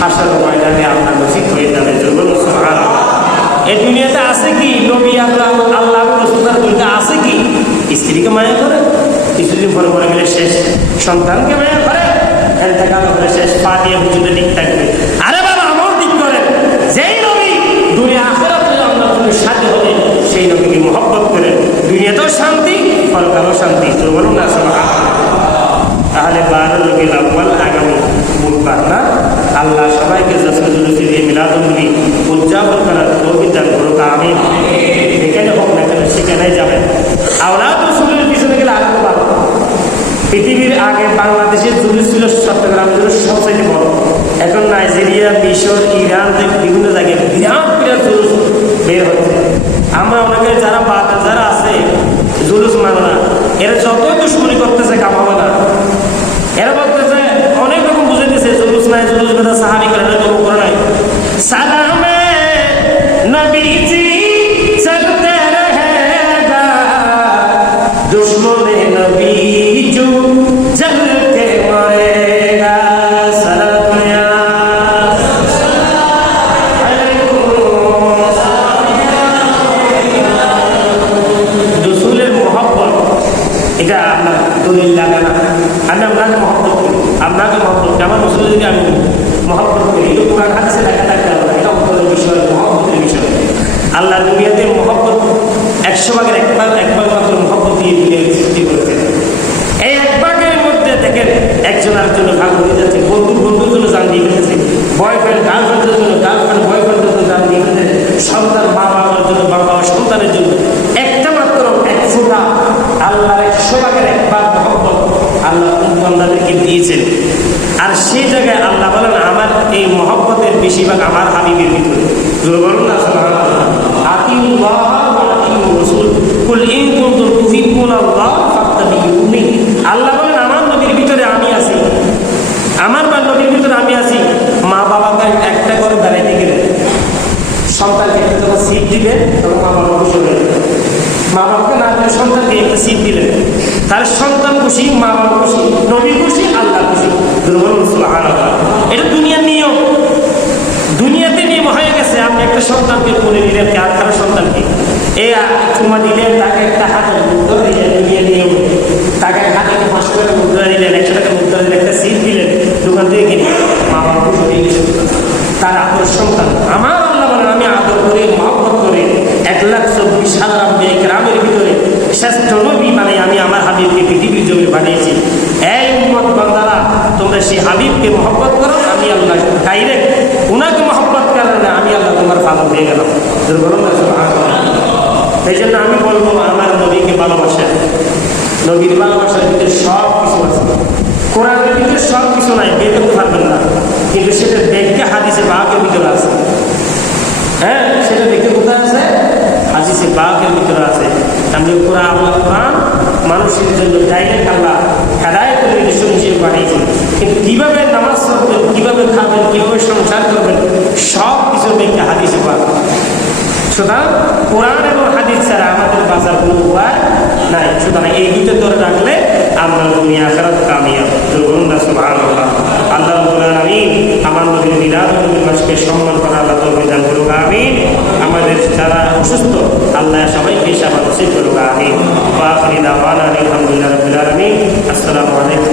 হাসরের ময়দানে আপনার নসিব হয়ে যাবে। সুবহানাল্লাহ। এই দুনিয়াতে আছে কি নবী আকরাম আল্লাহ রাসূলের দুনিয়া আছে কি? স্ত্রীকে মায়া করে, কিছুদিন পরে মরে গেলে শেষ, সন্তানকে মায়া করে, ইন্তেকাল হলে শেষ, পা দিয়ে হুজুরে দিক থাকবে। আরে বাবা আমার দিক করেন, যেই নবী দুনিয়া আখিরাতে আপনার জন্য সাথে হবে সেই নবীকে মহব্বত করেন। দুনিয়াতেও শান্তি, পরকালেও শান্তি। তো বলুন না সুবহানাল্লাহ। তাহলে 12 রবিউল আউয়াল আগামী বুধবার না, আল্লাহ সবাইকে জশ্ন-জুলুসে মিলাদুন্নবী উদযাপন করার তৌফিক দান করুক। আমিন। যেখানে হোক না কেন সেখানেই যাবেন। আওলাদ রাসূলের পিছনে গেলে আরো ভালো। পৃথিবীর আগে বাংলাদেশের জুলুস ছিল চট্টগ্রাম জুলুস সবচেয়ে বড়। এখন নাইজেরিয়া, মিশর, ইরান বিভিন্ন জায়গায় বিরাট বিরাট জুলুস বের হচ্ছে। আমরা অনেকে যারা বাদে যারা আছে জুলুস মানে না, এরা যতই দুশ্মনী করতেছে কাম হবে না। এরা বলতেছে অনেক রকম বুঝাইতেছে জুলুস নাই, জুলুস বেদা সাহাবি করে নাই, তবু করে নাই। সালামে নবীজি চলতে রহেগা, দুশ্মনে নবী জু জলকে মরেগা। রসুলের মহব্বত এটা আপনার দলিল লাগে না। আমি আপনাকে মহব্বত করি, আপনাকে মহব্বত করি, আমার রসুলকে আমি মহব্বত করি। এটা কোরআন হাদিসে লেখা থাকতে হবে, এটা অন্তরের বিষয়, মহব্বতের বিষয়। আল্লাহ দুনিয়াতে মহব্বত 100 ভাগের একবার মাত্র মহব্বত দিয়ে সৃষ্টি করেছেন। এই এক ভাগের মধ্যে দেখেন একজন আরেকজনের ভাগ হয়ে যাচ্ছে। বন্ধুর জন্য জান দিয়ে ফেলেছে, বয়ফ্রেন্ড গার্লফ্রেন্ডের জন্য, গার্লফ্রেন্ড বয়ফ্রেন্ডের জন্য জান দিয়ে ফেলেছে, সন্তান মা বাবার জন্য, বাবা সন্তানের জন্য। একটা মাত্র এক ফোঁটা আল্লাহর 100 ভাগের একবার মহব্বত আল্লাহ বান্দাদেরকে দিয়েছেন। আর সেই জায়গায় আল্লাহ বলেন আমার এই মহব্বতের বেশিরভাগ আমার হাবিবের ভিতরে। বলুন না সুবহানাল্লাহ। আতিউল্লাহ ওয়া আতিউর রাসূল কুল ইন কুনতুম তুহিব্বুনাল্লাহ ফাত্তাবিউনি। আল্লাহ বলেন আমার নবীর ভিতরে আমি আছি, আমার নবীর ভিতরে আমি আছি। মা বাবাকে একটা করে দাঁড়াইতে গেলে সন্তানকে একটা যখন সিট দিবে তখন মা বাবা খুশি হয়ে যাবে। মা বাবাকে না করে সন্তানকে একটা সিট দিলেন, তার সন্তান খুশি, মা বাবা খুশি, নবী খুশি, আল্লাহ খুশি। সুবহানাল্লাহ। এটা দুনিয়ার নিয়ম, দুনিয়াতে নিয়ম হয়ে গেছে। আপনি একটা সন্তানকে কোলে নিলেন, আর কারো সন্তানকে এই চুমা দিলেন, তাকে একটা হাতে মুদ্রা দিলেন, দুনিয়ার নিয়ম। তাকে হাতে 5 টাকা মুদ্রা দিলেন, 100 টাকা মুদ্রা দিলেন, একটা সিট দিলেন, দোকান থেকে কিনে মা বাবা খুশি হয়ে গেছে। তার আদর সন্তান। আমার আল্লাহ বলেন আমি আদর করে মহব্বত করে 1,24,000 আম্বিয়া কেরামের ভিতরে শ্রেষ্ঠ নবী মানে আমি আমার হাবিবকে পৃথিবীর জমি বানিয়েছি। এই উম্মত বান্দারা তোমরা সেই হাবিবকে মহব্বত করো, আমি আল্লাহ ডাইরেক্ট উনাকে মহব্বত করেন না, আমি আল্লাহ তোমার পালন হয়ে গেলাম। সেই জন্য আমি বলবো আমার নবীকে ভালোবাসেন। নবীর ভালোবাসার ভিতরে সব কিছু আছে। কোরআনের ভিতরে সব কিছু নাই, বের করতে পারবেন না, কিন্তু সেটা দেখতে হাদিসে বাকের ভিতরে আছে। হ্যাঁ, সেটা দেখতে কোথায় আছে? হাদিসে বাকের ভিতরে আছে। আমি কোরআন মানুষের জন্য ডাইরেক্ট আল্লাহ হেদায়েতের নির্দেশন হিসেবে বানিয়েছি। কিন্তু কীভাবে নামাজ পড়বেন, কীভাবে খাবেন, কীভাবে সংসার করবেন, সব কিছু দেখতে হাদিসে পাক। সুতরাং কোরআন এবং হাদিস ছাড়া আমাদের বাঁচার কোনো উপায় নাই। সুতরাং এই দুটো ধরে রাখলে আমরা দুনিয়া আখিরাত কামিয়াব। সুবহানাল্লাহ। আল্লাহ রাব্বুল আলামিন আমার নবীর মিলাদ মাসকে সম্মান করা আল্লাহ তৌফিক দান করুক। আমিন। আমাদের যারা অসুস্থ আল্লাহ সবাইকে সেবা নসিব করুক। আমিন। ওয়া আখিরু দাওয়ানা আলহামদুলিল্লাহি রাব্বিল আলামিন। আসসালামু আলাইকুম।